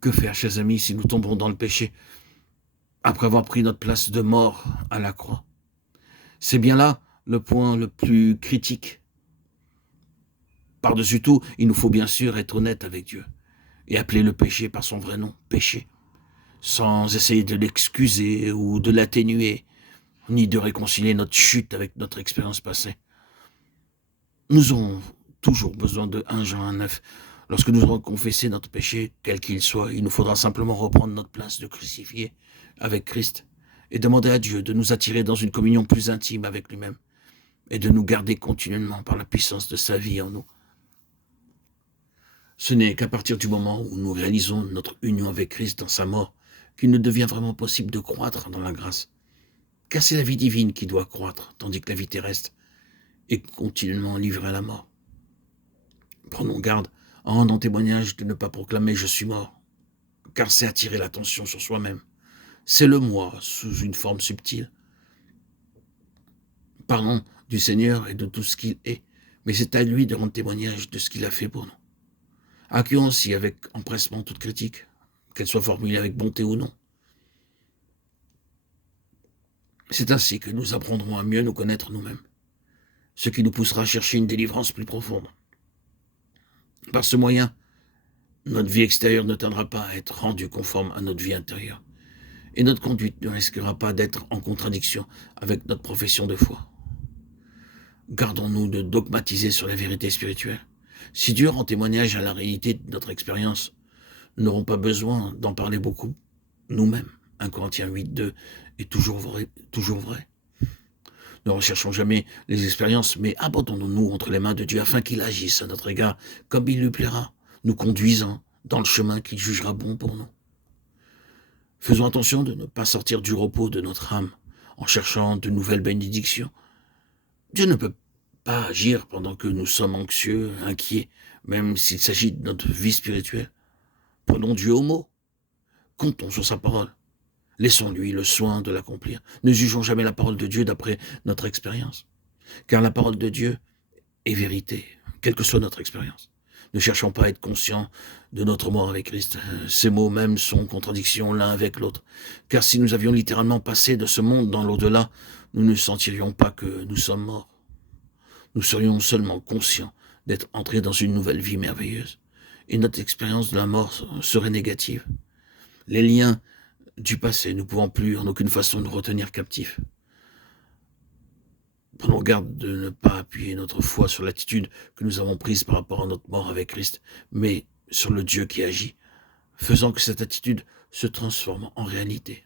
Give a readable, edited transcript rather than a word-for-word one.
Que faire, chers amis, si nous tombons dans le péché, après avoir pris notre place de mort à la croix? C'est bien là le point le plus critique. Par-dessus tout, il nous faut bien sûr être honnête avec Dieu et appeler le péché par son vrai nom, péché, sans essayer de l'excuser ou de l'atténuer, ni de réconcilier notre chute avec notre expérience passée. Nous aurons toujours besoin de 1 Jean 1,9. Lorsque nous aurons confessé notre péché, quel qu'il soit, il nous faudra simplement reprendre notre place de crucifié avec Christ et demander à Dieu de nous attirer dans une communion plus intime avec lui-même et de nous garder continuellement par la puissance de sa vie en nous. Ce n'est qu'à partir du moment où nous réalisons notre union avec Christ dans sa mort qu'il nous devient vraiment possible de croître dans la grâce. Car c'est la vie divine qui doit croître, tandis que la vie terrestre est continuellement livrée à la mort. Prenons garde en rendant témoignage de ne pas proclamer « je suis mort », car c'est attirer l'attention sur soi-même. C'est le moi sous une forme subtile. Parlons du Seigneur et de tout ce qu'il est, mais c'est à lui de rendre témoignage de ce qu'il a fait pour nous. Accueillons aussi avec empressement toute critique, qu'elle soit formulée avec bonté ou non. C'est ainsi que nous apprendrons à mieux nous connaître nous-mêmes, ce qui nous poussera à chercher une délivrance plus profonde. Par ce moyen, notre vie extérieure ne tardera pas à être rendue conforme à notre vie intérieure, et notre conduite ne risquera pas d'être en contradiction avec notre profession de foi. Gardons-nous de dogmatiser sur la vérité spirituelle. Si Dieu rend témoignage à la réalité de notre expérience, nous n'aurons pas besoin d'en parler beaucoup nous-mêmes. 1 Corinthiens 8,2 est toujours vrai. Ne recherchons jamais les expériences, mais abandonnons-nous entre les mains de Dieu afin qu'il agisse à notre égard comme il lui plaira, nous conduisant dans le chemin qu'il jugera bon pour nous. Faisons attention de ne pas sortir du repos de notre âme en cherchant de nouvelles bénédictions. Dieu ne peut pas agir pendant que nous sommes anxieux, inquiets, même s'il s'agit de notre vie spirituelle. Prenons Dieu au mot. Comptons sur sa parole. Laissons-lui le soin de l'accomplir. Ne jugeons jamais la parole de Dieu d'après notre expérience. Car la parole de Dieu est vérité, quelle que soit notre expérience. Ne cherchons pas à être conscients de notre mort avec Christ. Ces mots mêmes sont en contradiction l'un avec l'autre. Car si nous avions littéralement passé de ce monde dans l'au-delà, nous ne sentirions pas que nous sommes morts. Nous serions seulement conscients d'être entrés dans une nouvelle vie merveilleuse. Et notre expérience de la mort serait négative. Les liens du passé ne pouvant plus en aucune façon nous retenir captifs. Prenons garde de ne pas appuyer notre foi sur l'attitude que nous avons prise par rapport à notre mort avec Christ, mais sur le Dieu qui agit, faisant que cette attitude se transforme en réalité.